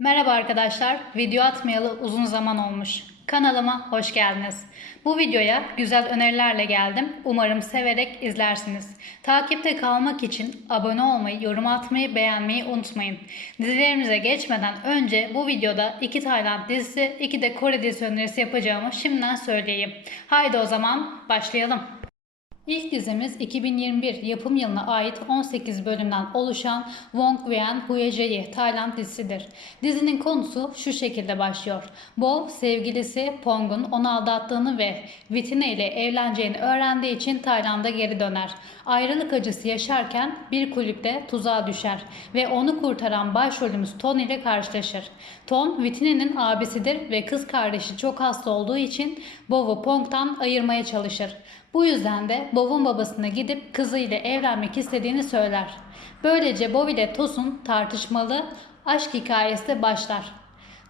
Merhaba arkadaşlar, video atmayalı uzun zaman olmuş. Kanalıma hoş geldiniz. Bu videoya güzel önerilerle geldim. Umarım severek izlersiniz. Takipte kalmak için abone olmayı, yorum atmayı, beğenmeyi unutmayın. Dizilerimize geçmeden önce bu videoda iki Tayland dizisi, iki de Kore dizisi önerisi yapacağımı şimdiden söyleyeyim. Haydi o zaman başlayalım. İlk dizimiz 2021 yapım yılına ait 18 bölümden oluşan Wong Vien Huyejeyi Tayland dizisidir. Dizinin konusu şu şekilde başlıyor. Bo sevgilisi Pong'un onu aldattığını ve Vitine ile evleneceğini öğrendiği için Tayland'a geri döner. Ayrılık acısı yaşarken bir kulüpte tuzağa düşer ve onu kurtaran başrolümüz Ton ile karşılaşır. Ton, Vitine'nin abisidir ve kız kardeşi çok hasta olduğu için Bov'u Pong'tan ayırmaya çalışır. Bu yüzden de Bov'un babasına gidip kızıyla evlenmek istediğini söyler. Böylece Bov ile Tos'un tartışmalı aşk hikayesi başlar.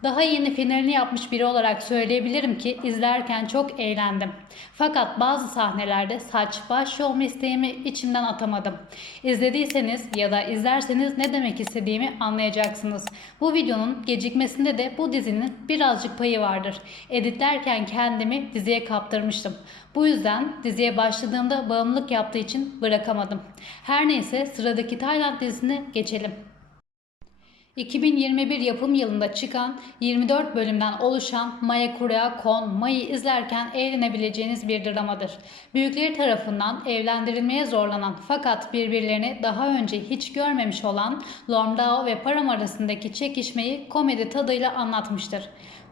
Daha yeni finalini yapmış biri olarak söyleyebilirim ki izlerken çok eğlendim. Fakat bazı sahnelerde saç baş yolma isteğimi içimden atamadım. İzlediyseniz ya da izlerseniz ne demek istediğimi anlayacaksınız. Bu videonun gecikmesinde de bu dizinin birazcık payı vardır. Editlerken kendimi diziye kaptırmıştım. Bu yüzden diziye başladığımda bağımlılık yaptığı için bırakamadım. Her neyse sıradaki Tayland dizisine geçelim. 2021 yapım yılında çıkan 24 bölümden oluşan Maya Kurea Kon May'ı izlerken eğlenebileceğiniz bir dramadır. Büyükleri tarafından evlendirilmeye zorlanan fakat birbirlerini daha önce hiç görmemiş olan Lomdao ve Param arasındaki çekişmeyi komedi tadıyla anlatmıştır.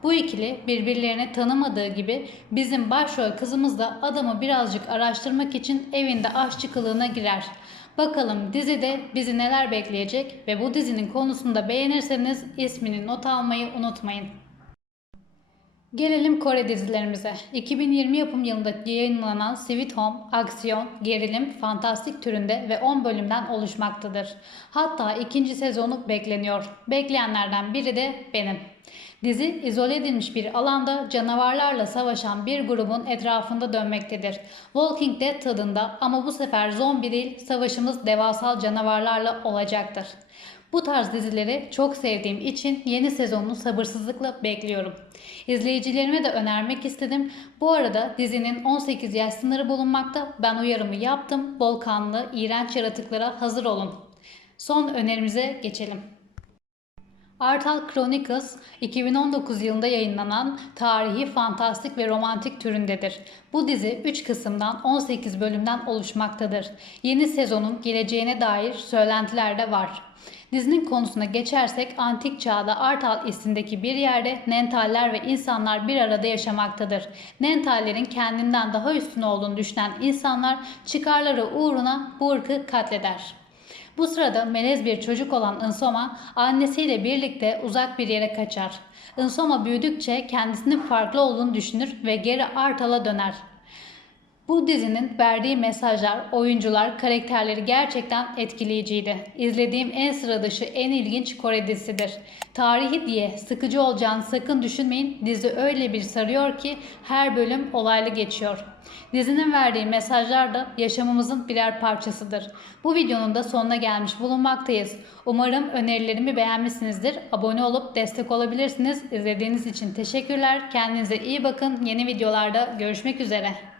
Bu ikili birbirlerini tanımadığı gibi bizim başrol kızımız da adamı birazcık araştırmak için evinde aşçı kılığına girer. Bakalım dizide bizi neler bekleyecek ve bu dizinin konusunu da beğenirseniz ismini not almayı unutmayın. Gelelim Kore dizilerimize. 2020 yapım yılında yayınlanan Sweet Home, aksiyon, gerilim, fantastik türünde ve 10 bölümden oluşmaktadır. Hatta ikinci sezonu bekleniyor. Bekleyenlerden biri de benim. Dizi izole edilmiş bir alanda canavarlarla savaşan bir grubun etrafında dönmektedir. Walking Dead tadında ama bu sefer zombi değil savaşımız devasal canavarlarla olacaktır. Bu tarz dizileri çok sevdiğim için yeni sezonunu sabırsızlıkla bekliyorum. İzleyicilerime de önermek istedim. Bu arada dizinin 18 yaş sınırı bulunmakta. Ben uyarımı yaptım. Bol kanlı, iğrenç yaratıklara hazır olun. Son önerimize geçelim. Artal Chronicles 2019 yılında yayınlanan tarihi, fantastik ve romantik türündedir. Bu dizi 3 kısımdan 18 bölümden oluşmaktadır. Yeni sezonun geleceğine dair söylentiler de var. Dizinin konusuna geçersek antik çağda Artal ismindeki bir yerde Nentaller ve insanlar bir arada yaşamaktadır. Nentallerin kendinden daha üstün olduğunu düşünen insanlar çıkarları uğruna bu ırkı katleder. Bu sırada melez bir çocuk olan Insoma annesiyle birlikte uzak bir yere kaçar. Insoma büyüdükçe kendisinin farklı olduğunu düşünür ve geri Artal'a döner. Bu dizinin verdiği mesajlar, oyuncular, karakterleri gerçekten etkileyiciydi. İzlediğim en sıra dışı, en ilginç Kore dizisidir. Tarihi diye sıkıcı olacağını sakın düşünmeyin. Dizi öyle bir sarıyor ki her bölüm olaylı geçiyor. Dizinin verdiği mesajlar da yaşamımızın birer parçasıdır. Bu videonun da sonuna gelmiş bulunmaktayız. Umarım önerilerimi beğenmişsinizdir. Abone olup destek olabilirsiniz. İzlediğiniz için teşekkürler. Kendinize iyi bakın. Yeni videolarda görüşmek üzere.